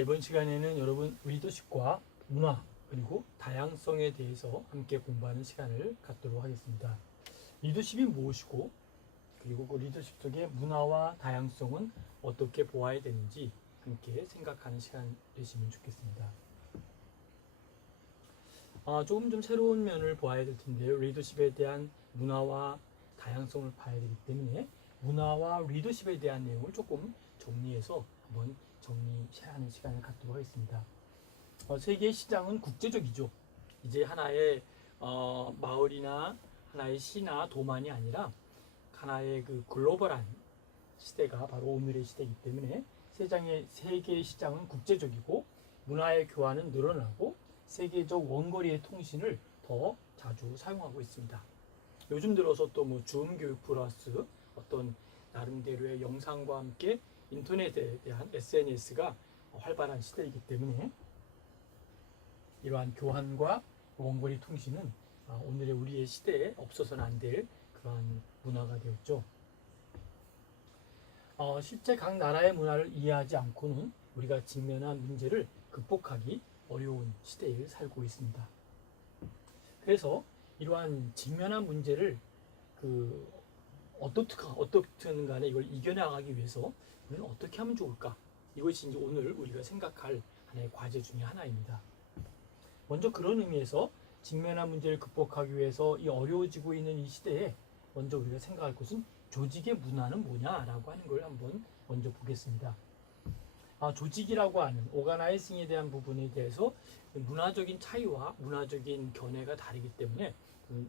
이번 시간에는 여러분 리더십과 문화 그리고 다양성에 대해서 함께 공부하는 시간을 갖도록 하겠습니다. 리더십이 무엇이고 그리고 그 리더십 속의 문화와 다양성은 어떻게 보아야 되는지 함께 생각하는 시간 되시면 좋겠습니다. 조금 좀 새로운 면을 보아야 될 텐데요. 리더십에 대한 문화와 다양성을 봐야 되기 때문에 문화와 리더십에 대한 내용을 조금 정리해서 한번 정리하는 시간을 갖도록 하겠습니다. 세계 시장은 국제적이죠. 이제 하나의 마을이나 하나의 시나 도만이 아니라 하나의 그 글로벌한 시대가 바로 오늘의 시대이기 때문에 세계 시장은 국제적이고 문화의 교환은 늘어나고 세계적 원거리의 통신을 더 자주 사용하고 있습니다. 요즘 들어서 또 뭐 줌 교육 플러스 어떤 나름대로의 영상과 함께 인터넷에 대한 SNS가 활발한 시대이기 때문에 이러한 교환과 원거리 통신은 오늘의 우리의 시대에 없어서는 안 될 그러한 문화가 되었죠. 실제 각 나라의 문화를 이해하지 않고는 우리가 직면한 문제를 극복하기 어려운 시대에 살고 있습니다. 그래서 이러한 직면한 문제를 어떻든 간에 이걸 이겨나가기 위해서 우리는 어떻게 하면 좋을까? 이것이 이제 오늘 우리가 생각할 하나의 과제 중에 하나입니다. 먼저 그런 의미에서 직면한 문제를 극복하기 위해서 이 어려워지고 있는 이 시대에 먼저 우리가 생각할 것은 조직의 문화는 뭐냐라고 하는 걸 한번 먼저 보겠습니다. 조직이라고 하는 오가나이징에 대한 부분에 대해서 문화적인 차이와 문화적인 견해가 다르기 때문에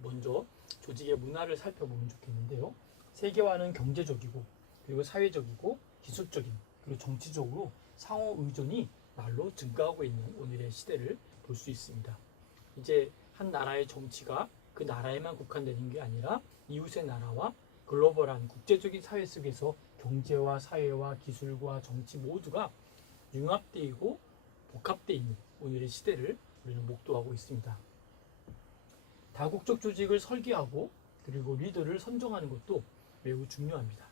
먼저 조직의 문화를 살펴보면 좋겠는데요. 세계화는 경제적이고 그리고 사회적이고 기술적인 그리고 정치적으로 상호 의존이 날로 증가하고 있는 오늘의 시대를 볼 수 있습니다. 이제 한 나라의 정치가 그 나라에만 국한되는 게 아니라 이웃의 나라와 글로벌한 국제적인 사회 속에서 경제와 사회와 기술과 정치 모두가 융합되고 복합되어 있는 오늘의 시대를 우리는 목도하고 있습니다. 다국적 조직을 설계하고 그리고 리더를 선정하는 것도 매우 중요합니다.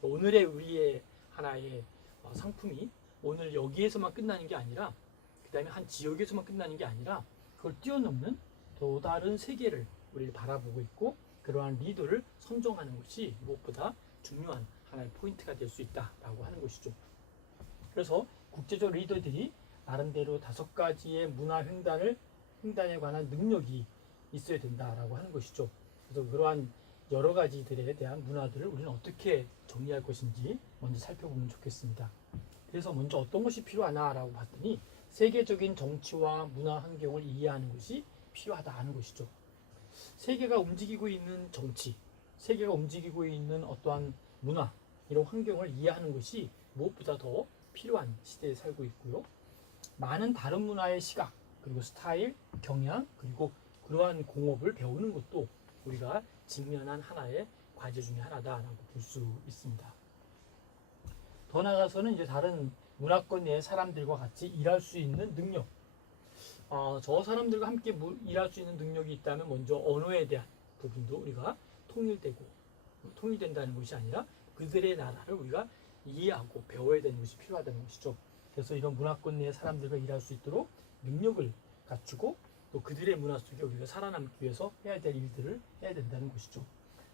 오늘의 우리의 하나의 상품이 오늘 여기에서만 끝나는 게 아니라 그 다음에 한 지역에서만 끝나는 게 아니라 그걸 뛰어넘는 또 다른 세계를 우리를 바라보고 있고 그러한 리더를 선정하는 것이 무엇보다 중요한 하나의 포인트가 될 수 있다라고 하는 것이죠. 그래서 국제적 리더들이 나름대로 5가지의 문화 횡단에 관한 능력이 있어야 된다라고 하는 것이죠. 그래서 그러한 여러 가지들에 대한 문화들을 우리는 어떻게 정리할 것인지 먼저 살펴보면 좋겠습니다. 그래서 먼저 어떤 것이 필요하나라고 봤더니 세계적인 정치와 문화 환경을 이해하는 것이 필요하다는 것이죠. 세계가 움직이고 있는 정치, 세계가 움직이고 있는 어떠한 문화, 이런 환경을 이해하는 것이 무엇보다 더 필요한 시대에 살고 있고요. 많은 다른 문화의 시각, 그리고 스타일, 경향, 그리고 그러한 공업을 배우는 것도 우리가 직면한 하나의 과제 중에 하나다라고 볼 수 있습니다. 더 나아가서는 이제 다른 문화권 내의 사람들과 같이 일할 수 있는 능력, 저 사람들과 함께 일할 수 있는 능력이 있다면 먼저 언어에 대한 부분도 우리가 통일된다는 것이 아니라 그들의 나라를 우리가 이해하고 배워야 되는 것이 필요하다는 것이죠. 그래서 이런 문화권 내의 사람들과 일할 수 있도록 능력을 갖추고 또 그들의 문화 속에 우리가 살아남기 위해서 해야 될 일들을 해야 된다는 것이죠.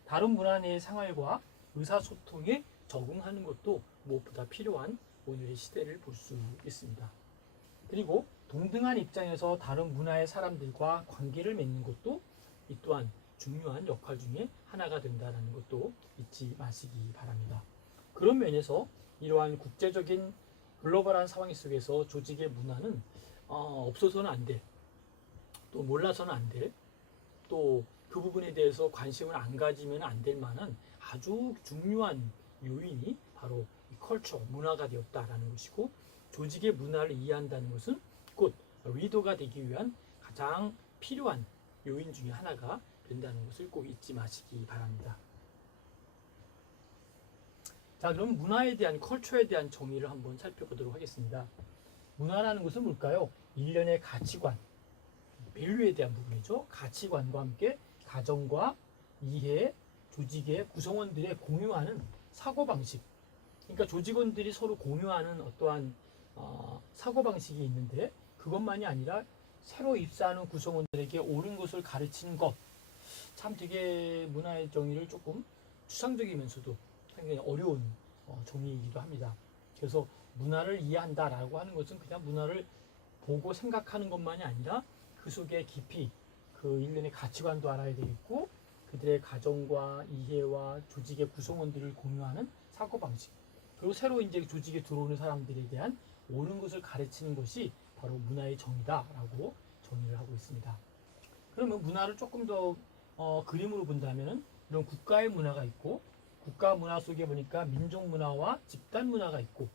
다른 문화 내의 생활과 의사소통에 적응하는 것도 무엇보다 필요한 오늘의 시대를 볼 수 있습니다. 그리고 동등한 입장에서 다른 문화의 사람들과 관계를 맺는 것도 이 또한 중요한 역할 중에 하나가 된다는 것도 잊지 마시기 바랍니다. 그런 면에서 이러한 국제적인 글로벌한 상황 속에서 조직의 문화는 없어서는 안 될, 또 몰라서는 안 될, 또 그 부분에 대해서 관심을 안 가지면 안 될 만한 아주 중요한 요인이 바로 이 컬처, 문화가 되었다라는 것이고, 조직의 문화를 이해한다는 것은 곧 리더가 되기 위한 가장 필요한 요인 중에 하나가 된다는 것을 꼭 잊지 마시기 바랍니다. 자, 그럼 문화에 대한, 컬처에 대한 정의를 한번 살펴보도록 하겠습니다. 문화라는 것은 뭘까요? 일련의 가치관, 밸류에 대한 부분이죠. 가치관과 함께 가정과 이해, 조직의 구성원들의 공유하는 사고방식, 그러니까 조직원들이 서로 공유하는 어떠한 사고방식이 있는데 그것만이 아니라 새로 입사하는 구성원들에게 옳은 것을 가르치는 것, 참 되게 문화의 정의를 조금 추상적이면서도 상당히 어려운 정의이기도 합니다. 그래서 문화를 이해한다라고 하는 것은 그냥 문화를 보고 생각하는 것만이 아니라 그 속에 깊이 그 일련의 가치관도 알아야 되겠고 그들의 가정과 이해와 조직의 구성원들을 공유하는 사고방식, 그리고 새로 이제 조직에 들어오는 사람들에 대한 옳은 것을 가르치는 것이 바로 문화의 정의다라고 정의를 하고 있습니다. 그러면 문화를 조금 더 그림으로 본다면은 이런 국가의 문화가 있고, 국가 문화 속에 보니까 민족 문화와 집단 문화가 있고,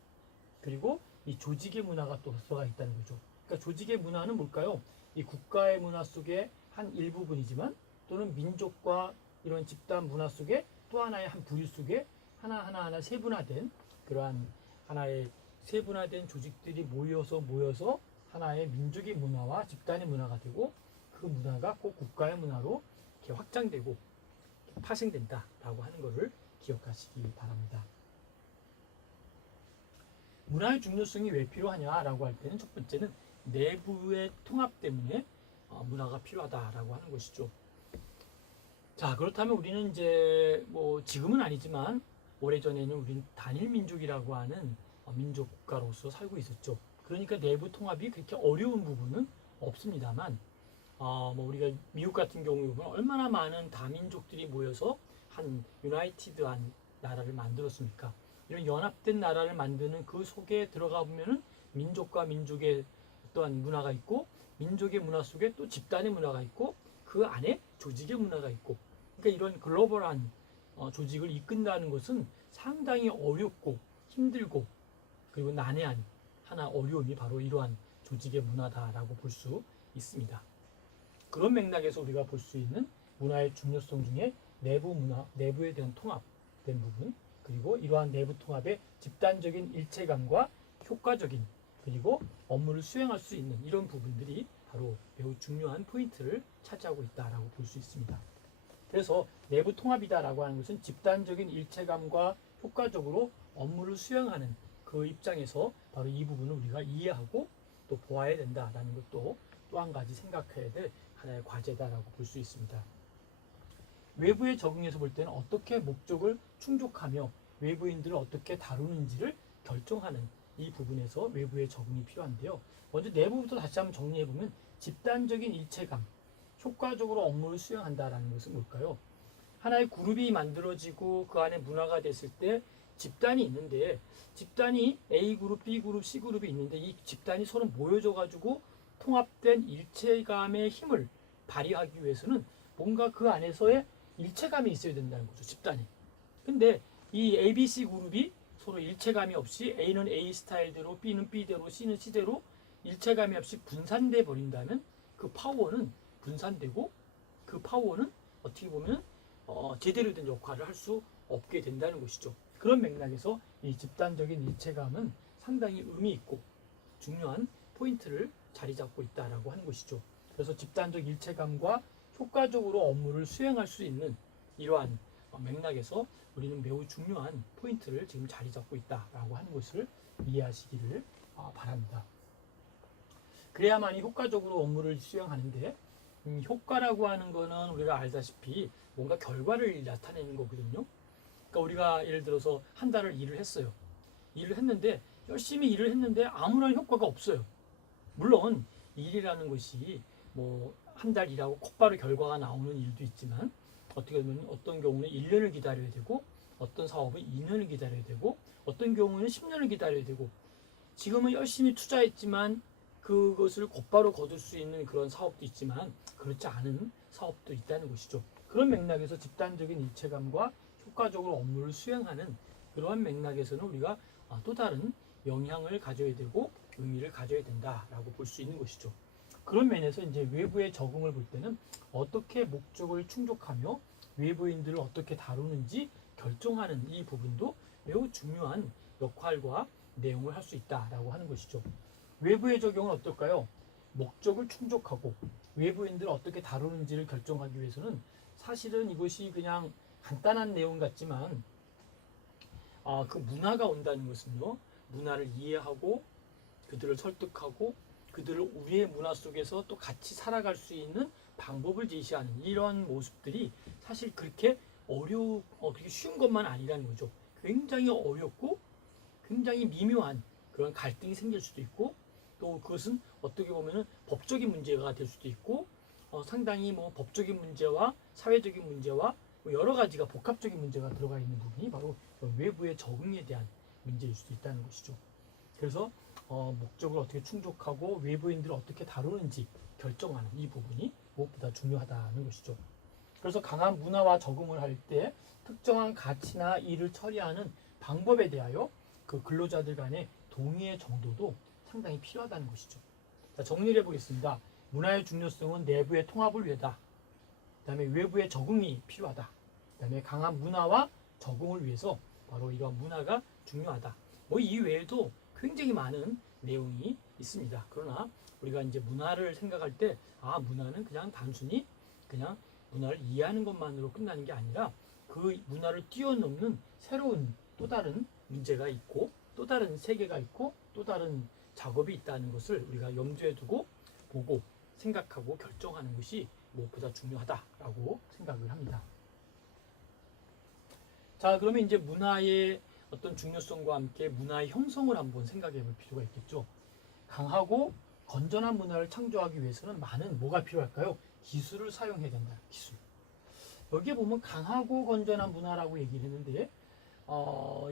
그리고 이 조직의 문화가 또 들어가 있다는 거죠. 그러니까 조직의 문화는 뭘까요? 이 국가의 문화 속의 한 일부분이지만 또는 민족과 이런 집단 문화 속에 또 하나의 한 부류 속에 하나 세분화된 그러한 하나의 세분화된 조직들이 모여서 하나의 민족의 문화와 집단의 문화가 되고, 그 문화가 꼭 국가의 문화로 이렇게 확장되고 파생된다라고 하는 것을 기억하시기 바랍니다. 문화의 중요성이 왜 필요하냐라고 할 때는 첫 번째는 내부의 통합 때문에 문화가 필요하다라고 하는 것이죠. 자, 그렇다면 우리는 이제 뭐 지금은 아니지만 오래전에는 우리는 단일 민족이라고 하는 민족 국가로서 살고 있었죠. 그러니까 내부 통합이 그렇게 어려운 부분은 없습니다만, 뭐 우리가 미국 같은 경우에 보면 얼마나 많은 다민족들이 모여서 한 유나이티드한 나라를 만들었습니까? 이런 연합된 나라를 만드는 그 속에 들어가 보면은 민족과 민족의 또한 문화가 있고, 민족의 문화 속에 또 집단의 문화가 있고, 그 안에 조직의 문화가 있고, 그러니까 이런 글로벌한 조직을 이끈다는 것은 상당히 어렵고 힘들고 그리고 난해한 하나 어려움이 바로 이러한 조직의 문화다라고 볼 수 있습니다. 그런 맥락에서 우리가 볼 수 있는 문화의 중요성 중에 내부 문화, 내부에 대한 통합된 부분, 그리고 이러한 내부 통합의 집단적인 일체감과 효과적인 그리고 업무를 수행할 수 있는 이런 부분들이 바로 매우 중요한 포인트를 차지하고 있다라고 볼 수 있습니다. 그래서 내부 통합이다라고 하는 것은 집단적인 일체감과 효과적으로 업무를 수행하는 그 입장에서 바로 이 부분을 우리가 이해하고 또 보아야 된다라는 것도 또 한 가지 생각해야 될 하나의 과제다라고 볼 수 있습니다. 외부에 적응해서 볼 때는 어떻게 목적을 충족하며 외부인들을 어떻게 다루는지를 결정하는 이 부분에서 외부의 적응이 필요한데요. 먼저 내부부터 다시 한번 정리해보면 집단적인 일체감, 효과적으로 업무를 수행한다라는 것은 뭘까요? 하나의 그룹이 만들어지고 그 안에 문화가 됐을 때 집단이 있는데, 집단이 A그룹, B그룹, C그룹이 있는데 이 집단이 서로 모여져 가지고 통합된 일체감의 힘을 발휘하기 위해서는 뭔가 그 안에서의 일체감이 있어야 된다는 거죠, 집단이. 근데 이 ABC 그룹이 서로 일체감이 없이 A는 A 스타일대로, B는 B대로, C는 C대로 일체감이 없이 분산돼 버린다면 그 파워는 분산되고 그 파워는 어떻게 보면 제대로 된 역할을 할 수 없게 된다는 것이죠. 그런 맥락에서 이 집단적인 일체감은 상당히 의미 있고 중요한 포인트를 자리 잡고 있다라고 하는 것이죠. 그래서 집단적 일체감과 효과적으로 업무를 수행할 수 있는 이러한 맥락에서 우리는 매우 중요한 포인트를 지금 자리 잡고 있다라고 하는 것을 이해하시기를 바랍니다. 그래야만이 효과적으로 업무를 수행하는데, 효과라고 하는 거는 우리가 알다시피 뭔가 결과를 나타내는 거거든요. 그러니까 우리가 예를 들어서 한 달을 일을 했어요. 일을 했는데 열심히 일을 했는데 아무런 효과가 없어요. 물론 일이라는 것이 뭐 한 달 일하고 곧바로 결과가 나오는 일도 있지만, 어떻게 보면 어떤 경우는 1년을 기다려야 되고 어떤 사업은 2년을 기다려야 되고 어떤 경우는 10년을 기다려야 되고, 지금은 열심히 투자했지만 그것을 곧바로 거둘 수 있는 그런 사업도 있지만 그렇지 않은 사업도 있다는 것이죠. 그런 맥락에서 집단적인 일체감과 효과적으로 업무를 수행하는 그러한 맥락에서는 우리가 또 다른 영향을 가져야 되고 의미를 가져야 된다라고 볼 수 있는 것이죠. 그런 면에서 이제 외부의 적응을 볼 때는 어떻게 목적을 충족하며 외부인들을 어떻게 다루는지 결정하는 이 부분도 매우 중요한 역할과 내용을 할 수 있다라고 하는 것이죠. 외부의 적용은 어떨까요? 목적을 충족하고 외부인들을 어떻게 다루는지를 결정하기 위해서는 사실은 이것이 그냥 간단한 내용 같지만 그 문화가 온다는 것은요, 문화를 이해하고 그들을 설득하고 그들을 우리의 문화 속에서 또 같이 살아갈 수 있는 방법을 제시하는 이런 모습들이 사실 그렇게 그렇게 쉬운 것만 아니라는 거죠. 굉장히 어렵고 굉장히 미묘한 그런 갈등이 생길 수도 있고 또 그것은 어떻게 보면은 법적인 문제가 될 수도 있고 상당히 뭐 법적인 문제와 사회적인 문제와 뭐 여러 가지가 복합적인 문제가 들어가 있는 부분이 바로 외부의 적응에 대한 문제일 수도 있다는 것이죠. 그래서 목적을 어떻게 충족하고 외부인들을 어떻게 다루는지 결정하는 이 부분이 무엇보다 중요하다는 것이죠. 그래서 강한 문화와 적응을 할 때 특정한 가치나 일을 처리하는 방법에 대하여 그 근로자들 간의 동의의 정도도 상당히 필요하다는 것이죠. 자, 정리를 해보겠습니다. 문화의 중요성은 내부의 통합을 위해다. 그 다음에 외부의 적응이 필요하다. 그 다음에 강한 문화와 적응을 위해서 바로 이러한 문화가 중요하다. 뭐 이 외에도 굉장히 많은 내용이 있습니다. 그러나 우리가 이제 문화를 생각할 때 문화는 그냥 단순히 그냥 문화를 이해하는 것만으로 끝나는 게 아니라 그 문화를 뛰어넘는 새로운 또 다른 문제가 있고 또 다른 세계가 있고 또 다른 작업이 있다는 것을 우리가 염두에 두고 보고 생각하고 결정하는 것이 무엇보다 중요하다라고 생각을 합니다. 자, 그러면 이제 문화의 어떤 중요성과 함께 문화의 형성을 한번 생각해 볼 필요가 있겠죠. 강하고 건전한 문화를 창조하기 위해서는 많은 뭐가 필요할까요? 기술을 사용해야 된다. 기술. 여기에 보면 강하고 건전한 문화라고 얘기를 했는데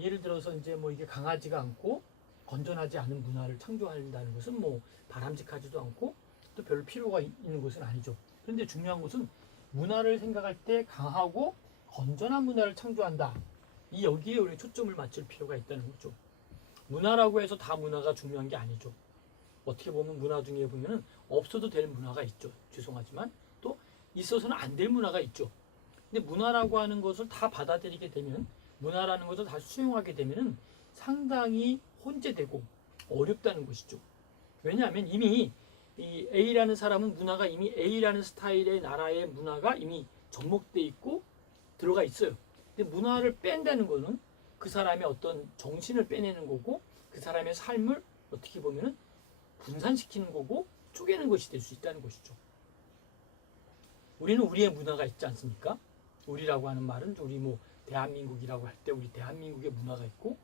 예를 들어서 이제 뭐 이게 강하지가 않고 건전하지 않은 문화를 창조한다는 것은 뭐 바람직하지도 않고 또 별로 필요가 있는 것은 아니죠. 그런데 중요한 것은 문화를 생각할 때 강하고 건전한 문화를 창조한다. 이 여기에 우리 초점을 맞출 필요가 있다는 거죠. 문화라고 해서 다 문화가 중요한 게 아니죠. 어떻게 보면 문화 중에 보면은 없어도 될 문화가 있죠. 죄송하지만 또 있어서는 안 될 문화가 있죠. 근데 문화라고 하는 것을 다 받아들이게 되면 문화라는 것을 다 수용하게 되면은 상당히 혼재되고 어렵다는 것이죠. 왜냐하면 이미 이 A라는 사람은 문화가 이미 A라는 스타일의 나라의 문화가 이미 접목돼 있고 들어가 있어요. 근데 문화를 뺀다는 거는 그 사람의 어떤 정신을 빼내는 거고 그 사람의 삶을 어떻게 보면은 분산시키는 거고 쪼개는 것이 될 수 있다는 것이죠. 우리는 우리의 문화가 있지 않습니까? 우리라고 하는 말은 우리 뭐 대한민국이라고 할 때 우리 대한민국의 문화가 있고,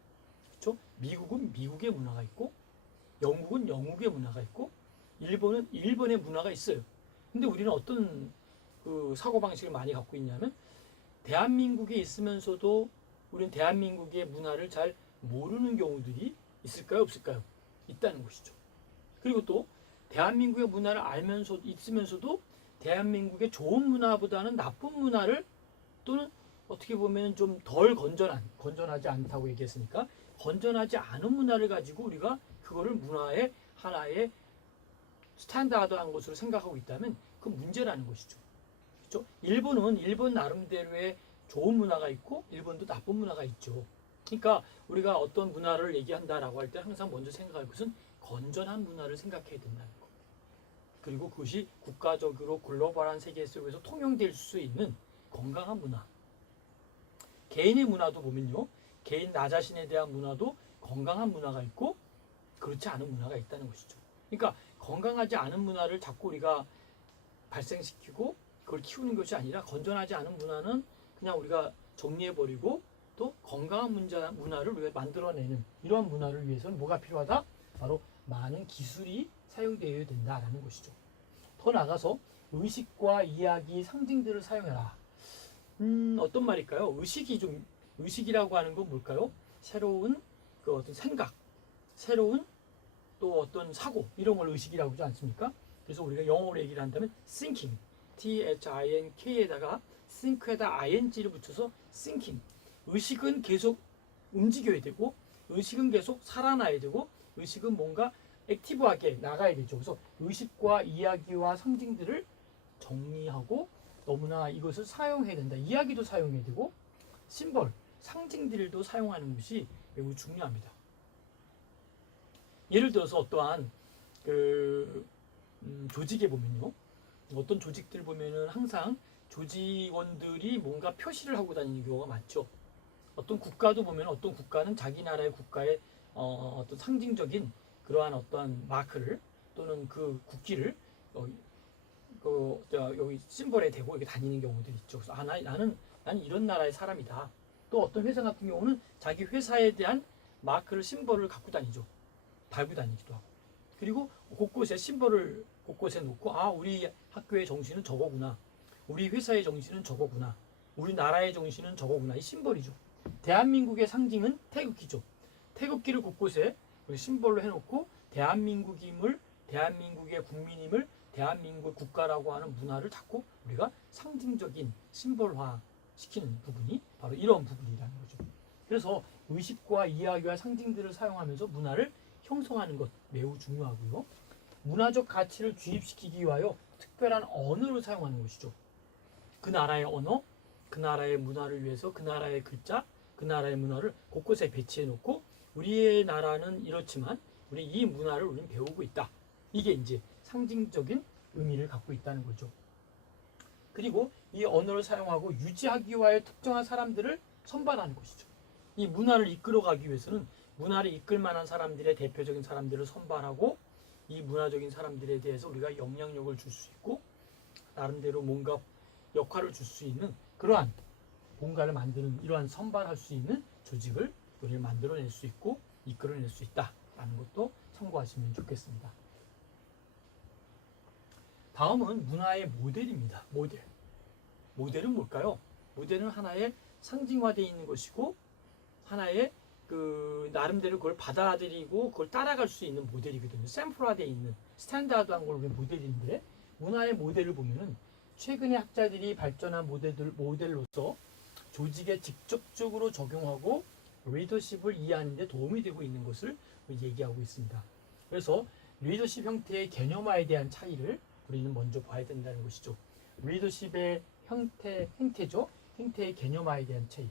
그렇죠? 미국은 미국의 문화가 있고, 영국은 영국의 문화가 있고, 일본은 일본의 문화가 있어요. 근데 우리는 어떤 그 사고 방식을 많이 갖고 있냐면 대한민국에 있으면서도 우리는 대한민국의 문화를 잘 모르는 경우들이 있을까요, 없을까요? 있다는 것이죠. 그리고 또 대한민국의 문화를 알면서 있으면서도 대한민국의 좋은 문화보다는 나쁜 문화를 또는 어떻게 보면 좀 덜 건전하지 않다고 얘기했으니까 건전하지 않은 문화를 가지고 우리가 그거를 문화의 하나의 스탠다드한 것으로 생각하고 있다면 그 문제라는 것이죠. 그렇죠? 일본은 일본 나름대로의 좋은 문화가 있고 일본도 나쁜 문화가 있죠. 그러니까 우리가 어떤 문화를 얘기한다라고 할 때 항상 먼저 생각할 것은 건전한 문화를 생각해야 된다는 거. 그리고 그것이 국가적으로 글로벌한 세계 속에서 통용될 수 있는 건강한 문화. 개인의 문화도 보면요. 개인 나 자신에 대한 문화도 건강한 문화가 있고 그렇지 않은 문화가 있다는 것이죠. 그러니까 건강하지 않은 문화를 자꾸 우리가 발생시키고 그걸 키우는 것이 아니라 건전하지 않은 문화는 그냥 우리가 정리해버리고 또 건강한 문화를 우리가 만들어내는 이러한 문화를 위해서는 뭐가 필요하다? 바로 많은 기술이 사용되어야 된다라는 것이죠. 더 나아가서 의식과 이야기, 상징들을 사용해라. 어떤 말일까요? 의식이라고 하는 건 뭘까요? 새로운 그 어떤 생각, 새로운 또 어떤 사고 이런 걸 의식이라고 하지 않습니까? 그래서 우리가 영어로 얘기를 한다면 thinking, think에다가 think에다 ing를 붙여서 thinking. 의식은 계속 움직여야 되고 의식은 계속 살아나야 되고 의식은 뭔가 액티브하게 나가야 되죠. 그래서 의식과 이야기와 상징들을 정리하고 너무나 이것을 사용해야 된다. 이야기도 사용해야 되고 심벌, 상징들도 사용하는 것이 매우 중요합니다. 예를 들어서 어떠한 조직에 보면요. 어떤 조직들 보면은 항상 조직원들이 뭔가 표시를 하고 다니는 경우가 많죠. 어떤 국가도 보면 어떤 국가는 자기 나라의 국가의 어떤 상징적인 그러한 어떠한 마크를 또는 그 국기를 여기 심벌에 대고 이렇게 다니는 경우들이 있죠. 그래서 나는 이런 나라의 사람이다. 또 어떤 회사 같은 경우는 자기 회사에 대한 마크를 심벌을 갖고 다니죠. 달고 다니기도 하고. 그리고 곳곳에 심벌을 곳곳에 놓고 우리 학교의 정신은 저거구나. 우리 회사의 정신은 저거구나. 우리 나라의 정신은 저거구나. 이 심벌이죠. 대한민국의 상징은 태극기죠. 태극기를 곳곳에 심벌로 해놓고 대한민국임을, 대한민국의 국민임을, 대한민국 국가라고 하는 문화를 자꾸 우리가 상징적인 심벌화 시키는 부분이 바로 이런 부분이라는 거죠. 그래서 의식과 이야기와 상징들을 사용하면서 문화를 형성하는 것 매우 중요하고요. 문화적 가치를 주입시키기 위하여 특별한 언어를 사용하는 것이죠. 그 나라의 언어, 그 나라의 문화를 위해서 그 나라의 글자, 그 나라의 문화를 곳곳에 배치해 놓고 우리의 나라는 이렇지만 우리 이 문화를 우리는 배우고 있다. 이게 이제 상징적인 의미를 갖고 있다는 거죠. 그리고 이 언어를 사용하고 유지하기 위하여 특정한 사람들을 선발하는 것이죠. 이 문화를 이끌어가기 위해서는 문화를 이끌 만한 사람들의 대표적인 사람들을 선발하고 이 문화적인 사람들에 대해서 우리가 영향력을 줄 수 있고 나름대로 뭔가 역할을 줄 수 있는 그러한 뭔가를 만드는 이러한 선발할 수 있는 조직을 우리를 만들어낼 수 있고 이끌어낼 수 있다라는 것도 참고하시면 좋겠습니다. 다음은 문화의 모델입니다. 모델은 뭘까요? 모델은 하나의 상징화되어 있는 것이고 하나의 그 나름대로 그걸 받아들이고 그걸 따라갈 수 있는 모델이거든요. 샘플화되어 있는 스탠다드한 걸 우리 모델인데 문화의 모델을 보면은 최근에 학자들이 발전한 모델로서 조직에 직접적으로 적용하고 리더십을 이해하는 데 도움이 되고 있는 것을 얘기하고 있습니다. 그래서 리더십 형태의 개념화에 대한 차이를 우리는 먼저 봐야 된다는 것이죠. 리더십의 행태죠. 행태의 개념화에 대한 차이.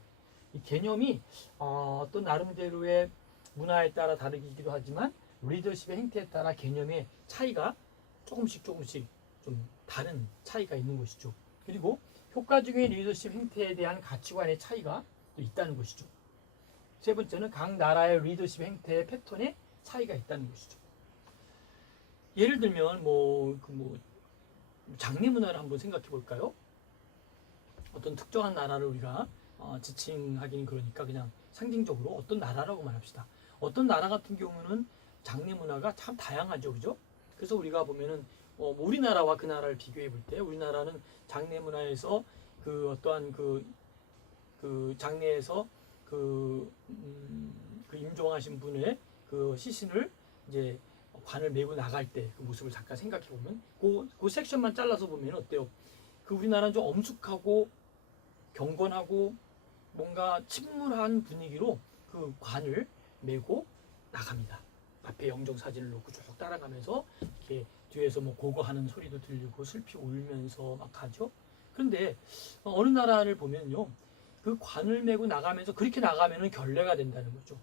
이 개념이 어떤 나름대로의 문화에 따라 다르기도 하지만 리더십의 행태에 따라 개념의 차이가 조금씩 좀 다른 차이가 있는 것이죠. 그리고 효과적인 리더십 행태에 대한 가치관의 차이가 또 있다는 것이죠. 세 번째는 각 나라의 리더십 행태의 패턴에 차이가 있다는 것이죠. 예를 들면 장례 문화를 한번 생각해 볼까요? 어떤 특정한 나라를 우리가 지칭하기는 그러니까 그냥 상징적으로 어떤 나라라고 말합시다. 어떤 나라 같은 경우는 장례 문화가 참 다양하죠, 그죠? 그래서 우리가 보면은 우리나라와 그 나라를 비교해 볼 때 우리나라는 장례 문화에서 그 어떠한 그 장례에서 그 임종하신 분의 그 시신을 이제 관을 메고 나갈 때 그 모습을 잠깐 생각해 보면 그 섹션만 잘라서 보면 어때요? 그 우리나라는 좀 엄숙하고 경건하고 뭔가 침울한 분위기로 그 관을 메고 나갑니다. 앞에 영정 사진을 놓고 쭉 따라가면서 이렇게 뒤에서 고거하는 소리도 들리고 슬피 울면서 막 가죠. 그런데 어느 나라를 보면요, 그 관을 메고 나가면서 그렇게 나가면은 결례가 된다는 거죠.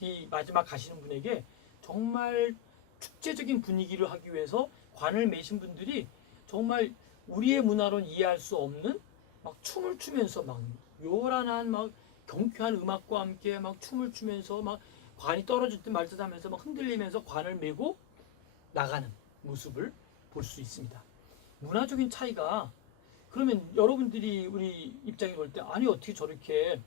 이 마지막 가시는 분에게 정말 축제적인 분위기를 하기 위해서 관을 메신 분들이 정말 우리의 문화로는 이해할 수 없는 막 춤을 추면서 막 요란한 막 경쾌한 음악과 함께 막 춤을 추면서 막 관이 떨어질 듯 말 듯 하면서 막 흔들리면서 관을 메고 나가는 모습을 볼 수 있습니다. 문화적인 차이가 그러면 여러분들이 우리 입장에 볼 때 아니 어떻게 저렇게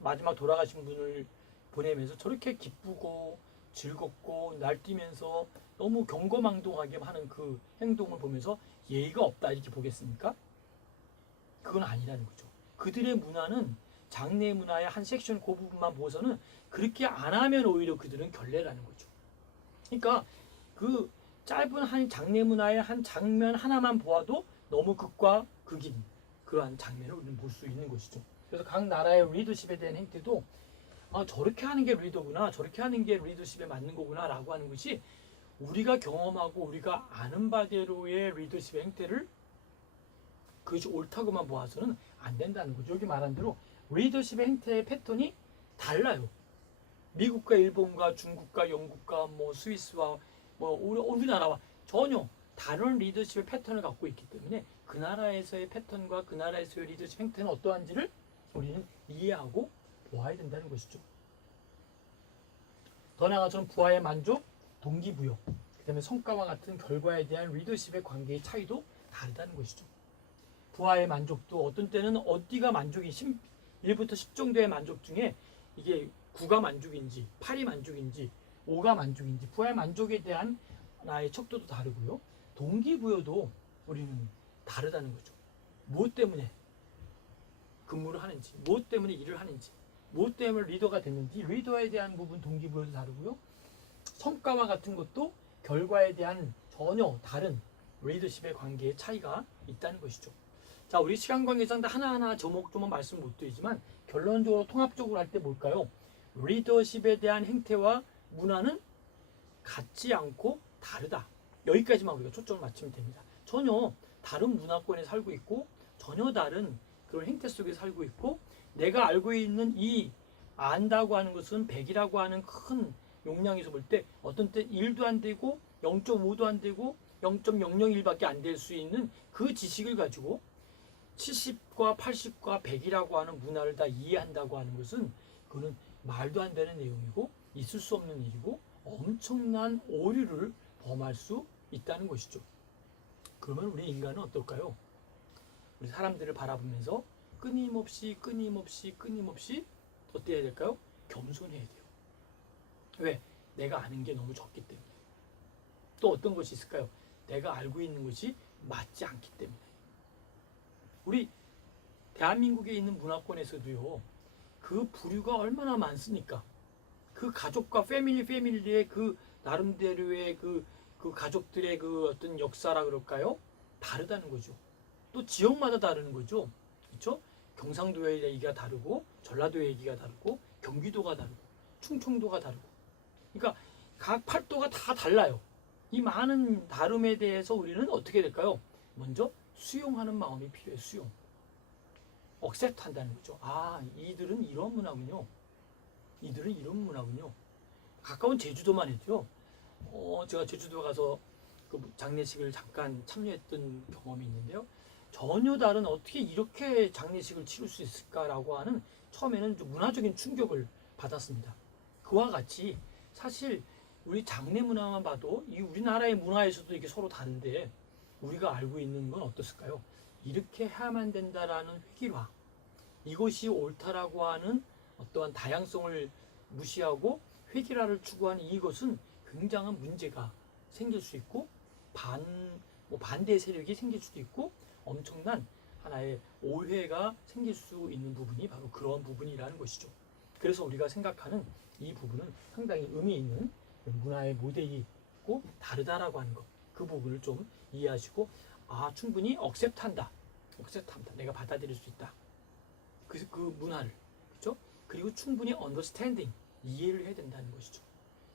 마지막 돌아가신 분을 보내면서 저렇게 기쁘고 즐겁고 날뛰면서 너무 경거망동하게 하는 그 행동을 보면서 예의가 없다 이렇게 보겠습니까? 그건 아니라는 거죠. 그들의 문화는 장례 문화의 한 섹션 그 부분만 보고서는 그렇게 안 하면 오히려 그들은 결례라는 거죠. 그러니까 그 짧은 한 장례 문화의 한 장면 하나만 보아도 너무 극과 극인 그러한 장면을 우리는 볼 수 있는 것이죠. 그래서 각 나라의 리더십에 대한 행태도 저렇게 하는 게 리더구나, 저렇게 하는 게 리더십에 맞는 거구나 라고 하는 것이 우리가 경험하고 우리가 아는 바대로의 리더십의 행태를 그것이 옳다고만 보아서는 안 된다는 거죠. 여기 말한 대로 리더십의 행태의 패턴이 달라요. 미국과 일본과 중국과 영국과 스위스와 우리나라와 전혀 다른 리더십의 패턴을 갖고 있기 때문에 그 나라에서의 패턴과 그 나라에서의 리더십 행태는 어떠한지를 우리는 이해하고 보아야 된다는 것이죠. 더 나아가서는 부하의 만족, 동기부여, 그다음에 성과와 같은 결과에 대한 리더십의 관계의 차이도 다르다는 것이죠. 부하의 만족도 어떤 때는 어디가 만족이 1부터 10 정도의 만족 중에 이게 9가 만족인지 8이 만족인지 5가 만족인지 부하의 만족에 대한 나의 척도도 다르고요. 동기부여도 우리는 다르다는 거죠. 무엇 때문에 근무를 하는지, 무엇 때문에 일을 하는지, 무엇 때문에 리더가 됐는지, 리더에 대한 부분 동기부여도 다르고요. 성과와 같은 것도 결과에 대한 전혀 다른 리더십의 관계의 차이가 있다는 것이죠. 자, 우리 시간 관계상 하나하나 조목조목 말씀 못 드리지만 결론적으로 통합적으로 할 때 뭘까요? 리더십에 대한 행태와 문화는 같지 않고 다르다. 여기까지만 우리가 초점을 맞추면 됩니다. 전혀 다른 문화권에 살고 있고 전혀 다른 그런 행태 속에 살고 있고 내가 알고 있는 이 안다고 하는 것은 100이라고 하는 큰 용량에서 볼 때 어떤 때 1도 안 되고 0.5도 안 되고 0.001밖에 안 될 수 있는 그 지식을 가지고 70과 80과 100이라고 하는 문화를 다 이해한다고 하는 것은 그거는 말도 안 되는 내용이고 있을 수 없는 일이고 엄청난 오류를 범할 수 있다는 것이죠. 그러면 우리 인간은 어떨까요? 우리 사람들을 바라보면서 끊임없이 어떻게 해야 될까요? 겸손해야 돼요. 왜? 내가 아는 게 너무 적기 때문에. 또 어떤 것이 있을까요? 내가 알고 있는 것이 맞지 않기 때문에. 우리 대한민국에 있는 문화권에서도요, 그 부류가 얼마나 많습니까? 그 가족과 패밀리의 그 나름대로의 그 가족들의 그 어떤 역사라 그럴까요? 다르다는 거죠. 또 지역마다 다르는 거죠. 그렇죠? 경상도의 얘기가 다르고 전라도의 얘기가 다르고 경기도가 다르고 충청도가 다르고. 그러니까 각 팔도가 다 달라요. 이 많은 다름에 대해서 우리는 어떻게 될까요? 먼저 수용하는 마음이 필요해요. 수용. 억셉트 한다는 거죠. 아, 이들은 이런 문화군요. 이들은 이런 문화군요. 가까운 제주도만 해도요. 제가 제주도 가서 그 장례식을 잠깐 참여했던 경험이 있는데요. 전혀 다른 어떻게 이렇게 장례식을 치를 수 있을까라고 하는 처음에는 좀 문화적인 충격을 받았습니다. 그와 같이 사실 우리 장례 문화만 봐도 이 우리나라의 문화에서도 이게 서로 다른데 우리가 알고 있는 건 어떻을까요? 이렇게 해야만 된다라는 획일화, 이것이 옳다라고 하는 어떠한 다양성을 무시하고 획일화를 추구하는 이것은 굉장한 문제가 생길 수 있고 반대 세력이 생길 수도 있고 엄청난 하나의 오해가 생길 수 있는 부분이 바로 그런 부분이라는 것이죠. 그래서 우리가 생각하는 이 부분은 상당히 의미 있는 문화의 모델이 있고 다르다라고 하는 것, 그 부분을 좀 이해하시고 충분히 억셉트한다. 내가 받아들일 수 있다. 그 문화를, 그렇죠? 그리고 충분히 understanding, 이해를 해야 된다는 것이죠.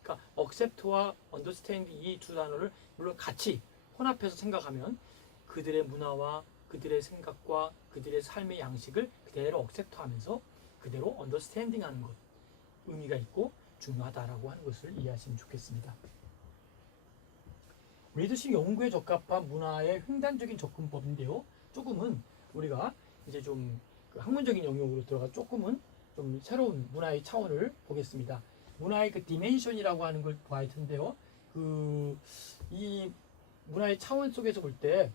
그러니까 accept와 understanding 이 두 단어를 물론 같이 혼합해서 생각하면 그들의 문화와 그들의 생각과 그들의 삶의 양식을 그대로 accept하면서 그대로 understanding하는 것, 의미가 있고 중요하다라고 하는 것을 이해하시면 좋겠습니다. 리더십 연구에 적합한 문화의 횡단적인 접근법인데요. 조금은 우리가 이제 좀 그 학문적인 영역으로 들어가 조금은 좀 새로운 문화의 차원을 보겠습니다. 문화의 그 디멘션이라고 하는 걸 봐야 텐데요. 이 문화의 차원 속에서 볼 때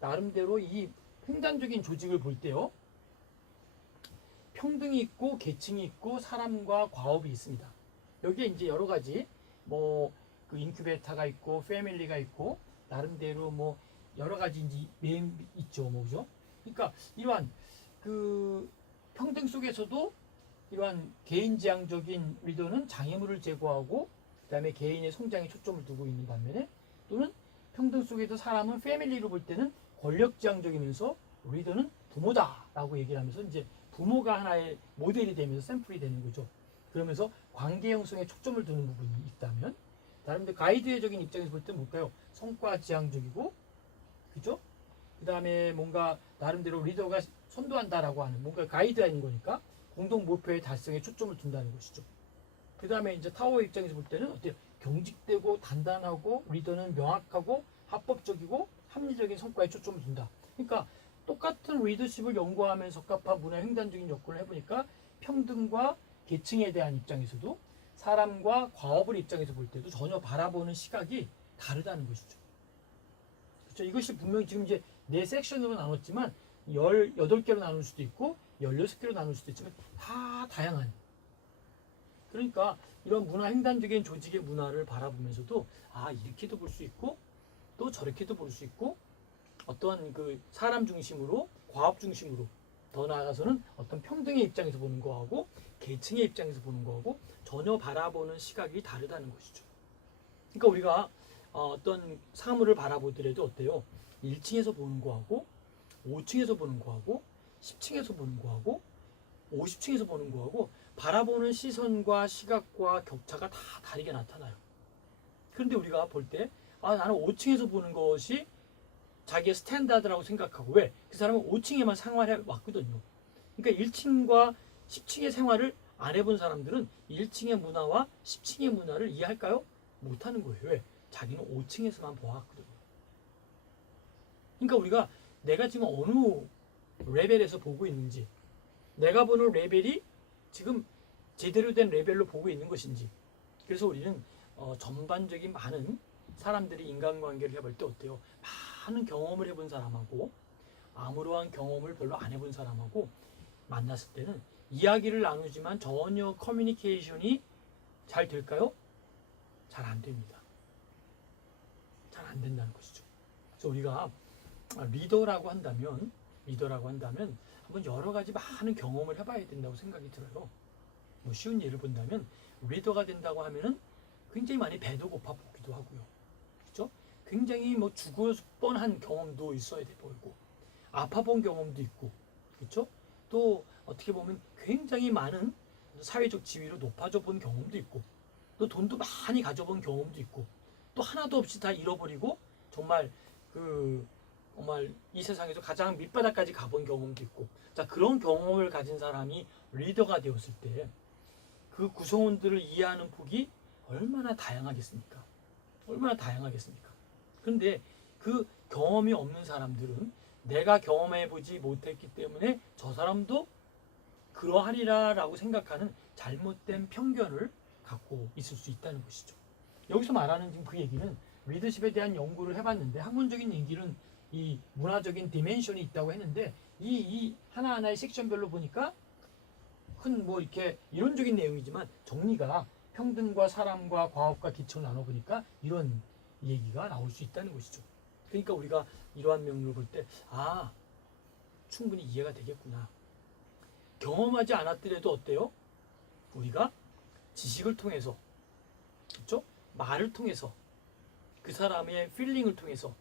나름대로 이 횡단적인 조직을 볼 때요. 평등이 있고 계층이 있고 사람과 과업이 있습니다. 여기에 이제 여러 가지 그 인큐베이터가 있고 패밀리가 있고 나름대로 여러 가지 이제 있죠, 그죠? 그러니까 이러한 그 평등 속에서도 이러한 개인지향적인 리더는 장애물을 제거하고 그다음에 개인의 성장에 초점을 두고 있는 반면에 또는 평등 속에서 사람은 패밀리로 볼 때는 권력지향적이면서 리더는 부모다라고 얘기를 하면서 이제 부모가 하나의 모델이 되면서 샘플이 되는 거죠. 그러면서 관계 형성에 초점을 두는 부분이 있다면 나름대로 가이드적인 입장에서 볼 때 뭘까요? 성과 지향적이고, 그죠? 그 다음에 뭔가 나름대로 리더가 선도한다라고 하는 뭔가 가이드라인 거니까 공동 목표의 달성에 초점을 둔다는 것이죠. 그 다음에 이제 타워 입장에서 볼 때는 어때요? 경직되고 단단하고 리더는 명확하고 합법적이고 합리적인 성과에 초점을 둔다. 그러니까 똑같은 리더십을 연구하면서 적합한 문화 횡단적인 접근을 해보니까 평등과 계층에 대한 입장에서도 사람과 과업을 입장에서 볼 때도 전혀 바라보는 시각이 다르다는 것이죠. 그렇죠? 이것이 분명히 지금 이제 네 섹션으로 나눴지만 18개로 나눌 수도 있고 16개로 나눌 수도 있지만 다 다양한, 그러니까 이런 문화 횡단적인 조직의 문화를 바라보면서도 이렇게도 볼 수 있고 또 저렇게도 볼 수 있고, 어떠한 그 사람 중심으로 과업 중심으로, 더 나아가서는 어떤 평등의 입장에서 보는 거하고 계층의 입장에서 보는 거하고 전혀 바라보는 시각이 다르다는 것이죠. 그러니까 우리가 어떤 사물을 바라보더라도 어때요? 1층에서 보는 거하고 5층에서 보는 거하고 10층에서 보는 거하고 50층에서 보는 거하고 바라보는 시선과 시각과 격차가 다 다르게 나타나요. 그런데 우리가 볼 때 나는 5층에서 보는 것이 자기의 스탠다드라고 생각하고, 왜? 그 사람은 5층에만 생활해 왔거든요. 그러니까 1층과 10층의 생활을 안 해본 사람들은 1층의 문화와 10층의 문화를 이해할까요? 못하는 거예요. 왜? 자기는 5층에서만 보았거든요. 그러니까 우리가 내가 지금 어느 레벨에서 보고 있는지, 내가 보는 레벨이 지금 제대로 된 레벨로 보고 있는 것인지. 그래서 우리는 전반적인 많은 사람들이 인간관계를 해볼 때 어때요? 많은 경험을 해본 사람하고 아무러한 경험을 별로 안 해본 사람하고 만났을 때는 이야기를 나누지만 전혀 커뮤니케이션이 잘 될까요? 잘 안 됩니다. 잘 안 된다는 것이죠. 그래서 우리가 리더라고 한다면 한번 여러 가지 많은 경험을 해봐야 된다고 생각이 들어요. 뭐 쉬운 예를 본다면 리더가 된다고 하면은 굉장히 많이 배도 고파 보기도 하고요. 그렇죠? 굉장히 뭐 죽을 뻔한 경험도 있어야 돼 보이고, 아파본 경험도 있고, 그렇죠? 또 어떻게 보면 굉장히 많은 사회적 지위로 높아져 본 경험도 있고, 또 돈도 많이 가져본 경험도 있고, 또 하나도 없이 다 잃어버리고 정말 정말 이 세상에서 가장 밑바닥까지 가본 경험도 있고, 자, 그런 경험을 가진 사람이 리더가 되었을 때 그 구성원들을 이해하는 폭이 얼마나 다양하겠습니까? 얼마나 다양하겠습니까? 그런데 그 경험이 없는 사람들은 내가 경험해보지 못했기 때문에 저 사람도 그러하리라라고 생각하는 잘못된 편견을 갖고 있을 수 있다는 것이죠. 여기서 말하는 지금 그 얘기는 리더십에 대한 연구를 해봤는데, 학문적인 얘기는 이 문화적인 디멘션이 있다고 했는데, 이 하나하나의 섹션별로 보니까 큰 뭐 이렇게 이론적인 내용이지만 정리가 평등과 사람과 과업과 기초를 나눠보니까 이런 얘기가 나올 수 있다는 것이죠. 그러니까 우리가 이러한 명령을 볼 때 충분히 이해가 되겠구나. 경험하지 않았더라도 어때요? 우리가 지식을 통해서, 그렇죠? 말을 통해서, 그 사람의 필링을 통해서,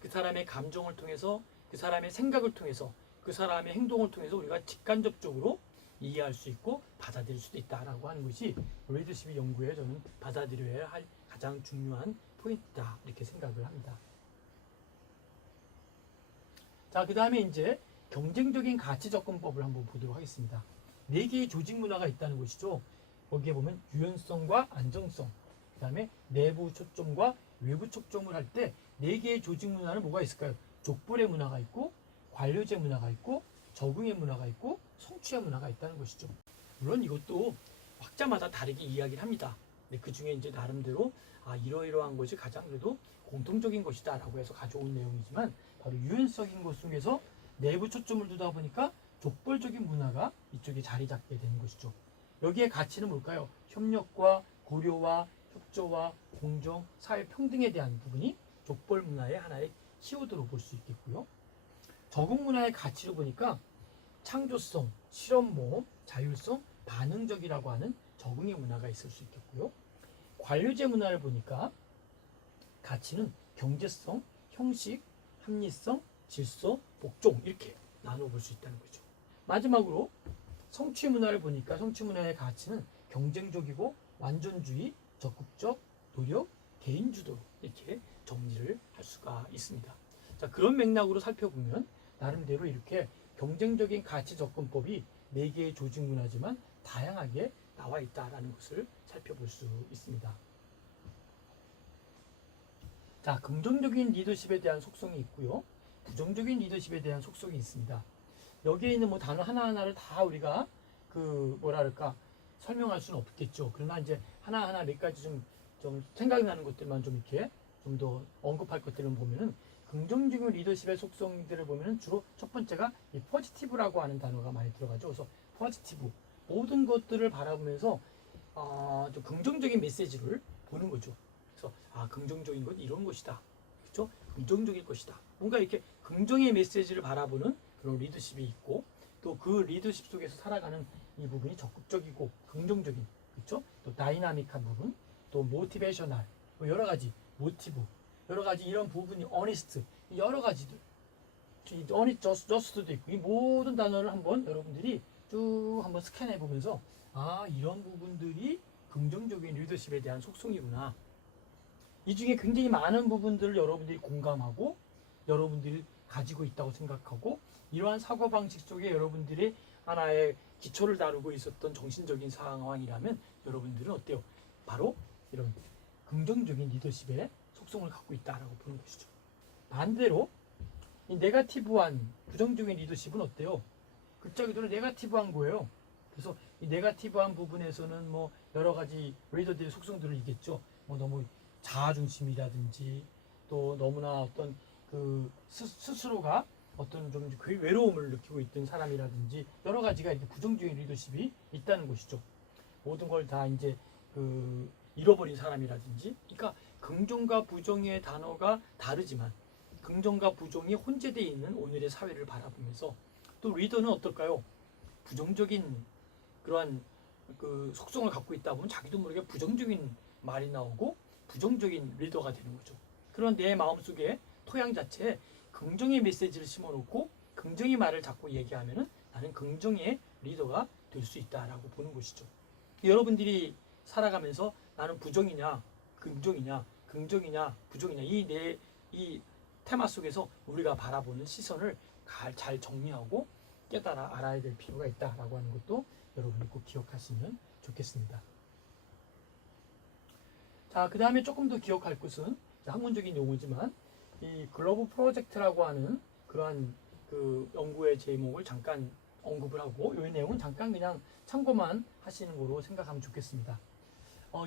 그 사람의 감정을 통해서, 그 사람의 생각을 통해서, 그 사람의 행동을 통해서 우리가 직간접적으로 이해할 수 있고 받아들일 수도 있다라고 하는 것이 리더십의 연구에 저는 받아들여야 할 가장 중요한 포인트다, 이렇게 생각을 합니다. 자, 그 다음에 이제 경쟁적인 가치 접근법을 한번 보도록 하겠습니다. 4개의 조직 문화가 있다는 것이죠. 거기에 보면 유연성과 안정성, 그 다음에 내부 초점과 외부 초점을 할 때 4개의 조직 문화는 뭐가 있을까요? 족벌의 문화가 있고, 관료제 문화가 있고, 적응의 문화가 있고, 성취의 문화가 있다는 것이죠. 물론 이것도 학자마다 다르게 이야기를 합니다. 그 중에 이제 나름대로 이러이러한 것이 가장 그래도 공통적인 것이다 라고 해서 가져온 내용이지만, 바로 유연성인 것 중에서 내부 초점을 두다 보니까 족벌적인 문화가 이쪽에 자리 잡게 되는 것이죠. 여기에 가치는 뭘까요? 협력과 고려와 협조와 공정, 사회 평등에 대한 부분이 족벌 문화의 하나의 키워드로 볼 수 있겠고요. 적응 문화의 가치로 보니까 창조성, 실험 모험, 자율성, 반응적이라고 하는 적응의 문화가 있을 수 있겠고요. 관료제 문화를 보니까 가치는 경제성, 형식, 합리성, 질서, 복종, 이렇게 나눠볼 수 있다는 거죠. 마지막으로 성취 문화를 보니까 성취 문화의 가치는 경쟁적이고 완전주의, 적극적, 노력, 개인주도, 이렇게 정리를 할 수가 있습니다. 자, 그런 맥락으로 살펴보면 나름대로 이렇게 경쟁적인 가치 접근법이 4개의 조직 문화지만 다양하게 나와 있다는 것을 살펴볼 수 있습니다. 자, 긍정적인 리더십에 대한 속성이 있고요, 부정적인 리더십에 대한 속성이 있습니다. 여기에 있는 뭐 단어 하나하나를 다 우리가 설명할 수는 없겠죠. 그러나 이제 하나하나 몇 가지 좀 생각나는 것들만 좀 이렇게 좀 더 언급할 것들을 보면은 긍정적인 리더십의 속성들을 보면은 주로 첫 번째가 이 포지티브라고 하는 단어가 많이 들어가죠. 그래서 포지티브 모든 것들을 바라보면서 좀 긍정적인 메시지를 보는 거죠. 그래서 긍정적인 것 이런 것이다. 그렇죠? 긍정적일 것이다. 뭔가 이렇게 긍정의 메시지를 바라보는 그런 리더십이 있고 또 그 리더십 속에서 살아가는 이 부분이 적극적이고 긍정적인 그렇죠? 또 다이나믹한 부분, 또 모티베이셔널 뭐 여러 가지 모티브 여러 가지 이런 부분이 어니스트 여러 가지들 저스트도 있고 이 모든 단어를 한번 여러분들이 쭉 한번 스캔해 보면서 이런 부분들이 긍정적인 리더십에 대한 속성이구나. 이 중에 굉장히 많은 부분들을 여러분들이 공감하고 여러분들이 가지고 있다고 생각하고 이러한 사고방식 속에 여러분들이 하나의 기초를 다루고 있었던 정신적인 상황이라면 여러분들은 어때요? 바로 이런 긍정적인 리더십의 속성을 갖고 있다라고 보는 것이죠. 반대로 이 네거티브한 부정적인 리더십은 어때요? 글자 그대로 네거티브한 거예요. 그래서 이 네거티브한 부분에서는 뭐 여러 가지 리더들의 속성들을 이겠죠. 뭐 너무 자아중심이라든지 또 너무나 어떤 그 스스로가 어떤 좀 외로움을 느끼고 있던 사람이라든지 여러 가지가 이렇게 부정적인 리더십이 있다는 것이죠. 모든 걸 다 이제 그 잃어버린 사람이라든지, 그러니까 긍정과 부정의 단어가 다르지만 긍정과 부정이 혼재되어 있는 오늘의 사회를 바라보면서 또 리더는 어떨까요? 부정적인 그러한 그 속성을 갖고 있다 보면 자기도 모르게 부정적인 말이 나오고 부정적인 리더가 되는 거죠. 그런 내 마음속에 토양 자체에 긍정의 메시지를 심어놓고 긍정의 말을 자꾸 얘기하면은 나는 긍정의 리더가 될 수 있다라고 보는 것이죠. 여러분들이 살아가면서 나는 부정이냐, 긍정이냐, 긍정이냐, 부정이냐 이 테마 속에서 우리가 바라보는 시선을 잘 정리하고 깨달아 알아야 될 필요가 있다라고 하는 것도 여러분이 꼭 기억하시면 좋겠습니다. 자, 그 다음에 조금 더 기억할 것은 학문적인 용어지만 이 글로브 프로젝트라고 하는 그러한 그 연구의 제목을 잠깐 언급을 하고 이 내용은 잠깐 그냥 참고만 하시는 거로 생각하면 좋겠습니다.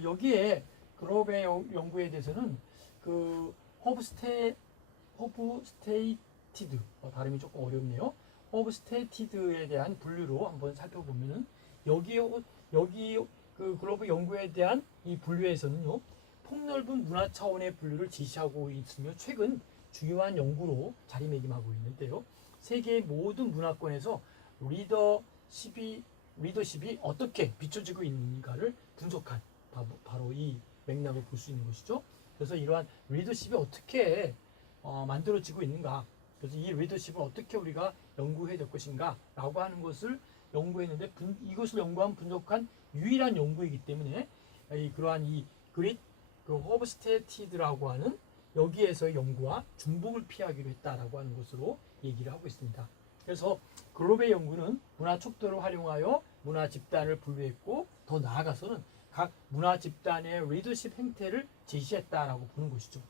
여기에 글로브의 연구에 대해서는 그 허브스테이티드 발음이 조금 어렵네요. 허브스테이티드에 대한 분류로 한번 살펴보면은 여기 그 글로브 연구에 대한 이 분류에서는요. 폭넓은 문화 차원의 분류를 지시하고 있으며 최근 중요한 연구로 자리매김하고 있는데요. 세계의 모든 문화권에서 리더십이 어떻게 비춰지고 있는가를 분석한 바로 이 맥락을 볼 수 있는 것이죠. 그래서 이러한 리더십이 어떻게 만들어지고 있는가, 그래서 이 리더십을 어떻게 우리가 연구해야 될 것인가 라고 하는 것을 연구했는데 이것을 연구한 분석한 유일한 연구이기 때문에 그러한 이 그릿 허브스테티드라고 하는 여기에서의 연구와 중복을 피하기로 했다라고 하는 것으로 얘기를 하고 있습니다. 그래서 글로브의 연구는 문화 척도를 활용하여 문화 집단을 분류했고 더 나아가서는 각 문화 집단의 리더십 행태를 제시했다라고 보는 것이죠.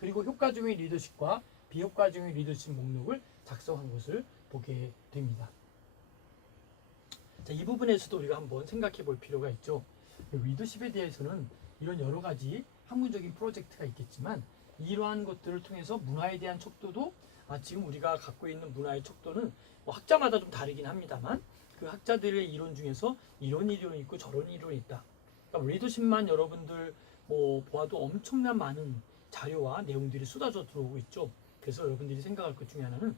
그리고 효과적인 리더십과 비효과적인 리더십 목록을 작성한 것을 보게 됩니다. 자, 이 부분에서도 우리가 한번 생각해 볼 필요가 있죠. 리더십에 대해서는 이런 여러 가지 학문적인 프로젝트가 있겠지만 이러한 것들을 통해서 문화에 대한 척도도 지금 우리가 갖고 있는 문화의 척도는 뭐 학자마다 좀 다르긴 합니다만 그 학자들의 이론 중에서 이런 이론이 있고 저런 이론이 있다. 그러니까 리더십만 여러분들 뭐 보아도 엄청난 많은 자료와 내용들이 쏟아져 들어오고 있죠. 그래서 여러분들이 생각할 것 중에 하나는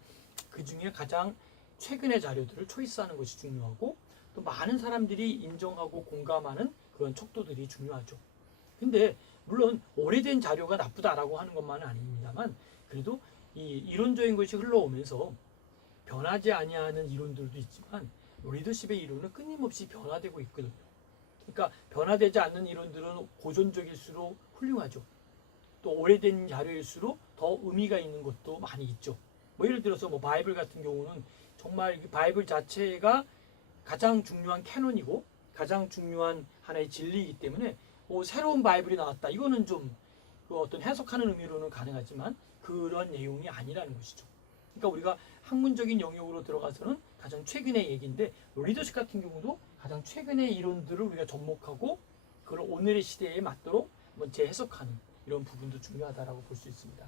그 중에 가장 최근의 자료들을 초이스하는 것이 중요하고 또 많은 사람들이 인정하고 공감하는 그런 척도들이 중요하죠. 근데 물론 오래된 자료가 나쁘다라고 하는 것만은 아닙니다만 그래도 이 이론적인 것이 흘러오면서 변하지 아니하는 이론들도 있지만 리더십의 이론은 끊임없이 변화되고 있거든요. 그러니까 변화되지 않는 이론들은 고전적일수록 훌륭하죠. 또 오래된 자료일수록 더 의미가 있는 것도 많이 있죠. 뭐 예를 들어서 뭐 바이블 같은 경우는 정말 바이블 자체가 가장 중요한 캐논이고 가장 중요한 하나의 진리이기 때문에 새로운 바이블이 나왔다. 이거는 좀 어떤 해석하는 의미로는 가능하지만 그런 내용이 아니라는 것이죠. 그러니까 우리가 학문적인 영역으로 들어가서는 가장 최근의 얘기인데 리더십 같은 경우도 가장 최근의 이론들을 우리가 접목하고 그걸 오늘의 시대에 맞도록 재해석하는 이런 부분도 중요하다라고 볼 수 있습니다.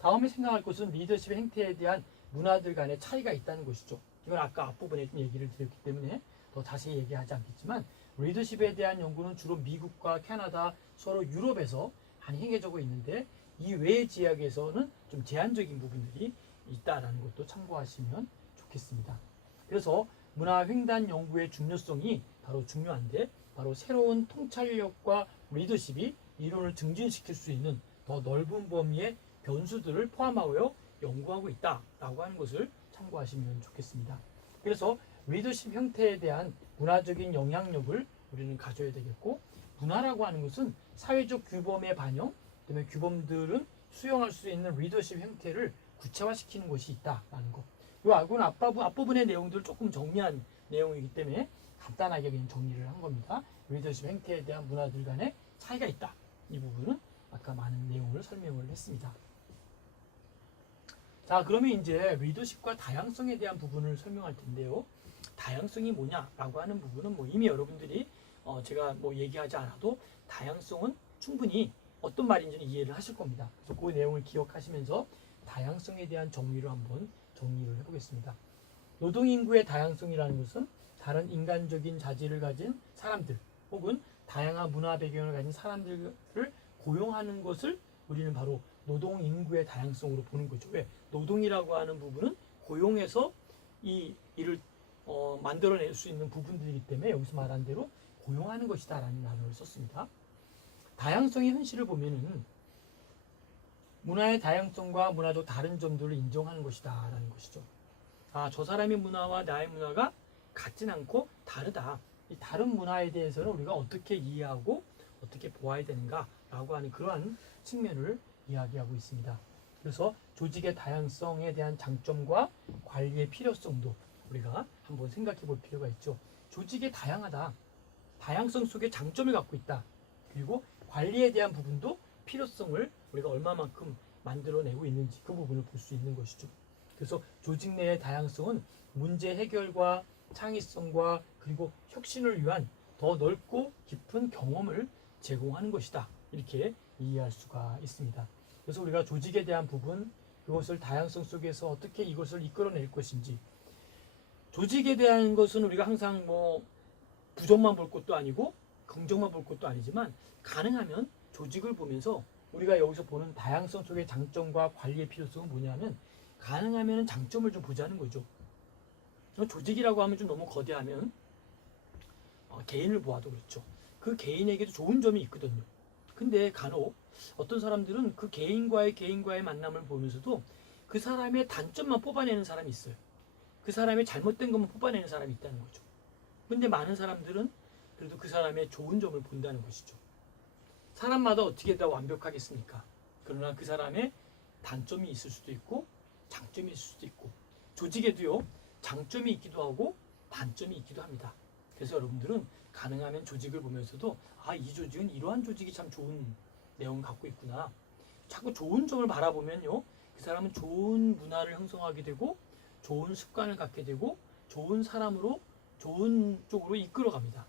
다음에 생각할 것은 리더십의 행태에 대한 문화들 간의 차이가 있다는 것이죠. 이건 아까 앞부분에 좀 얘기를 드렸기 때문에 더 자세히 얘기하지 않겠지만 리더십에 대한 연구는 주로 미국과 캐나다, 서로 유럽에서 많이 행해지고 있는데 이 외의 지역에서는 좀 제한적인 부분들이 있다라는 것도 참고하시면 좋겠습니다. 그래서 문화 횡단 연구의 중요성이 바로 중요한데 바로 새로운 통찰력과 리더십이 이론을 증진시킬 수 있는 더 넓은 범위의 변수들을 포함하여 연구하고 있다라고 하는 것을 참고하시면 좋겠습니다. 그래서 리더십 형태에 대한 문화적인 영향력을 우리는 가져야 되겠고 문화라고 하는 것은 사회적 규범의 반영, 그다음에 규범들은 수용할 수 있는 리더십 형태를 구체화시키는 것이 있다라는 것. 이건 앞부분의 내용들을 조금 정리한 내용이기 때문에 간단하게 그냥 정리를 한 겁니다. 리더십 행태에 대한 문화들 간의 차이가 있다. 이 부분은 아까 많은 내용을 설명을 했습니다. 자, 그러면 이제 리더십과 다양성에 대한 부분을 설명할 텐데요. 다양성이 뭐냐라고 하는 부분은 이미 여러분들이 제가 얘기하지 않아도 다양성은 충분히 어떤 말인지는 이해를 하실 겁니다. 그래서 그 내용을 기억하시면서 다양성에 대한 정의를 한번 정리를 해보겠습니다. 노동인구의 다양성이라는 것은 다른 인간적인 자질을 가진 사람들 혹은 다양한 문화 배경을 가진 사람들을 고용하는 것을 우리는 바로 노동인구의 다양성으로 보는 거죠. 왜? 노동이라고 하는 부분은 고용해서 이 일을 만들어낼 수 있는 부분들이기 때문에 여기서 말한 대로 고용하는 것이다 라는 단어를 썼습니다. 다양성의 현실을 보면은 문화의 다양성과 문화적 다른 점들을 인정하는 것이다 라는 것이죠. 저 사람의 문화와 나의 문화가 같진 않고 다르다. 이 다른 문화에 대해서는 우리가 어떻게 이해하고 어떻게 보아야 되는가 라고 하는 그러한 측면을 이야기하고 있습니다. 그래서 조직의 다양성에 대한 장점과 관리의 필요성도 우리가 한번 생각해 볼 필요가 있죠. 조직이 다양하다. 다양성 속에 장점을 갖고 있다. 그리고 관리에 대한 부분도 필요성을 우리가 얼마만큼 만들어내고 있는지 그 부분을 볼 수 있는 것이죠. 그래서 조직 내의 다양성은 문제 해결과 창의성과 그리고 혁신을 위한 더 넓고 깊은 경험을 제공하는 것이다. 이렇게 이해할 수가 있습니다. 그래서 우리가 조직에 대한 부분, 그것을 다양성 속에서 어떻게 이것을 이끌어낼 것인지, 조직에 대한 것은 우리가 항상 부정만 볼 것도 아니고 긍정만 볼 것도 아니지만 가능하면 조직을 보면서 우리가 여기서 보는 다양성 속의 장점과 관리의 필요성은 뭐냐면 가능하면 장점을 좀 보자는 거죠. 조직이라고 하면 좀 너무 거대하면 개인을 보아도 그렇죠. 그 개인에게도 좋은 점이 있거든요. 근데 간혹 어떤 사람들은 그 개인과의 만남을 보면서도 그 사람의 단점만 뽑아내는 사람이 있어요. 그 사람의 잘못된 것만 뽑아내는 사람이 있다는 거죠. 근데 많은 사람들은 그래도 그 사람의 좋은 점을 본다는 것이죠. 사람마다 어떻게 다 완벽하겠습니까? 그러나 그 사람의 단점이 있을 수도 있고 장점이 있을 수도 있고 조직에도요 장점이 있기도 하고 단점이 있기도 합니다. 그래서 여러분들은 가능하면 조직을 보면서도 이 조직은 이러한 조직이 참 좋은 내용을 갖고 있구나. 자꾸 좋은 점을 바라보면요 그 사람은 좋은 문화를 형성하게 되고 좋은 습관을 갖게 되고 좋은 사람으로 좋은 쪽으로 이끌어갑니다.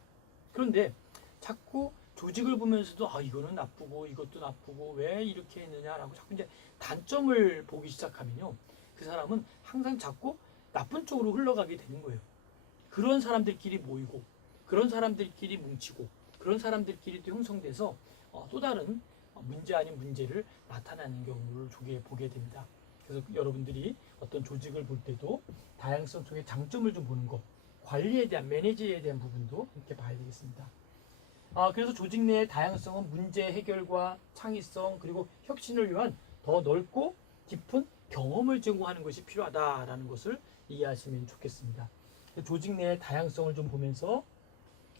그런데 자꾸 조직을 보면서도 이거는 나쁘고 이것도 나쁘고 왜 이렇게 했느냐라고 자꾸 이제 단점을 보기 시작하면요 그 사람은 항상 자꾸 나쁜 쪽으로 흘러가게 되는 거예요. 그런 사람들끼리 모이고 그런 사람들끼리 뭉치고 그런 사람들끼리 또 형성돼서 또 다른 문제 아닌 문제를 나타나는 경우를 보게 됩니다. 그래서 여러분들이 어떤 조직을 볼 때도 다양성 속의 장점을 좀 보는 것, 관리에 대한 매니지에 대한 부분도 함께 봐야 되겠습니다. 그래서 조직 내의 다양성은 문제 해결과 창의성 그리고 혁신을 위한 더 넓고 깊은 경험을 제공하는 것이 필요하다라는 것을 이해하시면 좋겠습니다. 조직 내의 다양성을 좀 보면서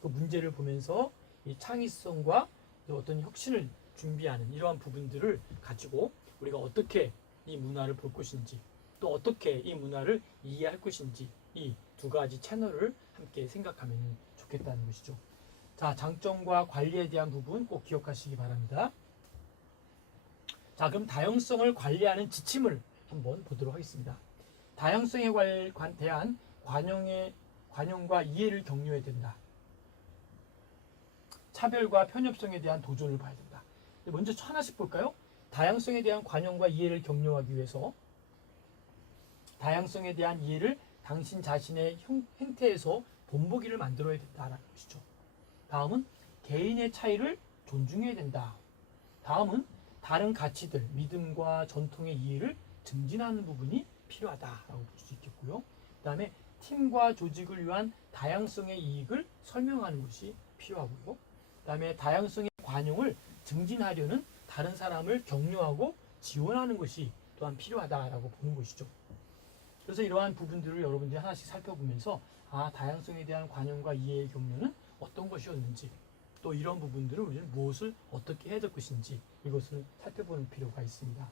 그 문제를 보면서 이 창의성과 어떤 혁신을 준비하는 이러한 부분들을 가지고 우리가 어떻게 이 문화를 볼 것인지 또 어떻게 이 문화를 이해할 것인지 이 두 가지 채널을 함께 생각하면 좋겠다는 것이죠. 자, 장점과 관리에 대한 부분 꼭 기억하시기 바랍니다. 자, 그럼 다양성을 관리하는 지침을 한번 보도록 하겠습니다. 다양성에 대한 관용과 이해를 격려해야 된다. 차별과 편협성에 대한 도전을 봐야 된다. 먼저 하나씩 볼까요? 다양성에 대한 관용과 이해를 격려하기 위해서 다양성에 대한 이해를 당신 자신의 행태에서 본보기를 만들어야 된다는 것이죠. 다음은 개인의 차이를 존중해야 된다. 다음은 다른 가치들, 믿음과 전통의 이해를 증진하는 부분이 필요하다라고 볼 수 있겠고요. 그 다음에 팀과 조직을 위한 다양성의 이익을 설명하는 것이 필요하고요. 그 다음에 다양성의 관용을 증진하려는 다른 사람을 격려하고 지원하는 것이 또한 필요하다라고 보는 것이죠. 그래서 이러한 부분들을 여러분들이 하나씩 살펴보면서 다양성에 대한 관용과 이해의 격려는 어떤 것이었는지, 또 이런 부분들을 우리는 무엇을 어떻게 해야 될 것인지 이것을 살펴보는 필요가 있습니다.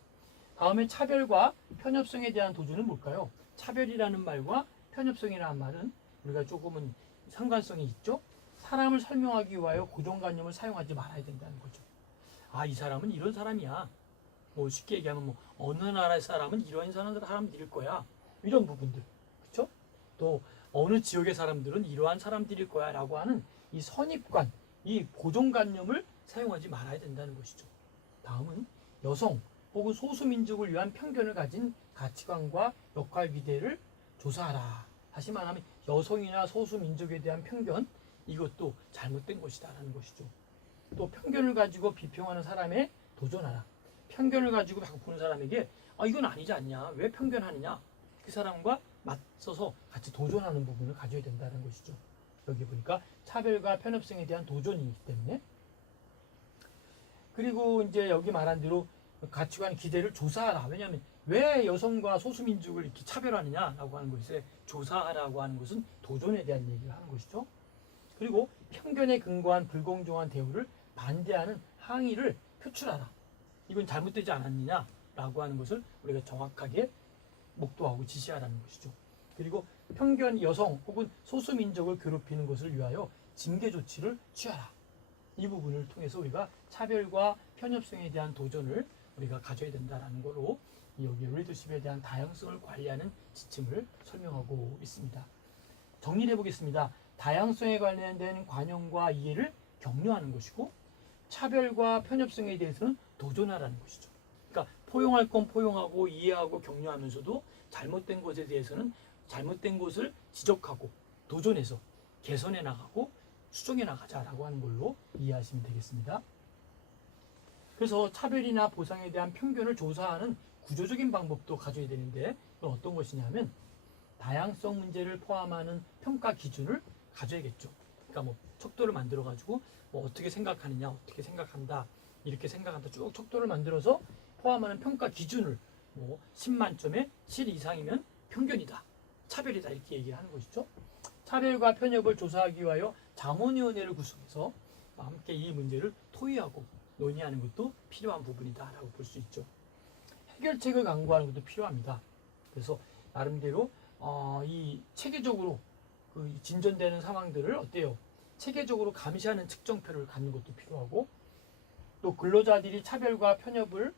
다음에 차별과 편협성에 대한 도전은 뭘까요? 차별이라는 말과 편협성이라는 말은 우리가 조금은 상관성이 있죠. 사람을 설명하기 위하여 고정관념을 사용하지 말아야 된다는 거죠. 이 사람은 이런 사람이야. 뭐 쉽게 얘기하면 어느 나라의 사람은 이러한 사람들일 거야. 이런 부분들, 그렇죠? 또 어느 지역의 사람들은 이러한 사람들일 거야라고 하는 이 선입관, 이 고정관념을 사용하지 말아야 된다는 것이죠. 다음은 여성 혹은 소수민족을 위한 편견을 가진 가치관과 역할 기대를 조사하라. 다시 말하면 여성이나 소수민족에 대한 편견, 이것도 잘못된 것이다라는 것이죠. 또 편견을 가지고 비평하는 사람에 도전하라. 편견을 가지고 자꾸 보는 사람에게 이건 아니지 않냐, 왜 편견하느냐, 그 사람과 맞서서 같이 도전하는 부분을 가져야 된다는 것이죠. 여기 보니까 차별과 편협성에 대한 도전이기 때문에. 그리고 이제 여기 말한 대로 가치관 기대를 조사하라. 왜냐하면 왜 여성과 소수민족을 이렇게 차별하느냐라고 하는 것에 조사하라고 하는 것은 도전에 대한 얘기를 하는 것이죠. 그리고 편견에 근거한 불공정한 대우를 반대하는 항의를 표출하라. 이건 잘못되지 않았느냐라고 하는 것을 우리가 정확하게 목도하고 지시하라는 것이죠. 그리고 편견 여성 혹은 소수민족을 괴롭히는 것을 위하여 징계 조치를 취하라. 이 부분을 통해서 우리가 차별과 편협성에 대한 도전을 우리가 가져야 된다는 거로 여기 리더십에 대한 다양성을 관리하는 지침을 설명하고 있습니다. 정리해 보겠습니다. 다양성에 관련된 관용과 이해를 격려하는 것이고, 차별과 편협성에 대해서는 도전하라는 것이죠. 그러니까 포용할 건 포용하고 이해하고 격려하면서도 잘못된 것에 대해서는 잘못된 것을 지적하고 도전해서 개선해 나가고 수정해 나가자라고 하는 걸로 이해하시면 되겠습니다. 그래서 차별이나 보상에 대한 편견을 조사하는 구조적인 방법도 가져야 되는데, 그건 어떤 것이냐면 다양성 문제를 포함하는 평가 기준을 가져야겠죠. 그러니까 척도를 만들어 가지고 어떻게 생각하느냐, 어떻게 생각한다, 이렇게 생각한다, 쭉 척도를 만들어서 포함하는 평가 기준을 10만점에 7 이상이면 편견이다, 차별이다, 이렇게 얘기를 하는 것이죠. 차별과 편협을 조사하기 위하여 자문위원회를 구성해서 함께 이 문제를 토의하고 논의하는 것도 필요한 부분이다라고 볼 수 있죠. 해결책을 강구하는 것도 필요합니다. 그래서 나름대로 이 체계적으로 그 진전되는 상황들을 어때요? 체계적으로 감시하는 측정표를 갖는 것도 필요하고, 또 근로자들이 차별과 편협을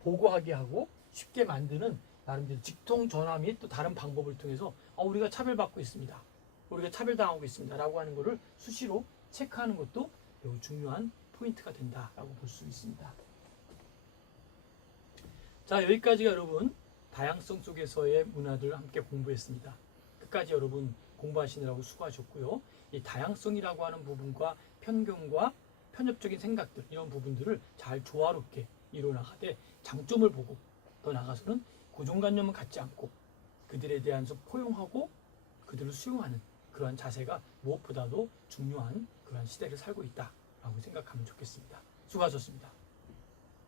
보고하게 하고 쉽게 만드는 나름대로 직통 전화 및 또 다른 방법을 통해서 우리가 차별받고 있습니다, 우리가 차별당하고 있습니다 라고 하는 것을 수시로 체크하는 것도 매우 중요한 포인트가 된다라고 볼 수 있습니다. 자, 여기까지가 여러분 다양성 속에서의 문화들 함께 공부했습니다. 끝까지 여러분 공부하시느라고 수고하셨고요. 이 다양성이라고 하는 부분과 편견과 편협적인 생각들, 이런 부분들을 잘 조화롭게 이뤄나가되 장점을 보고 더 나아가서는 고정관념을 갖지 않고 그들에 대해서 포용하고 그들을 수용하는 그러한 자세가 무엇보다도 중요한 그러한 시대를 살고 있다라고 생각하면 좋겠습니다. 수고하셨습니다.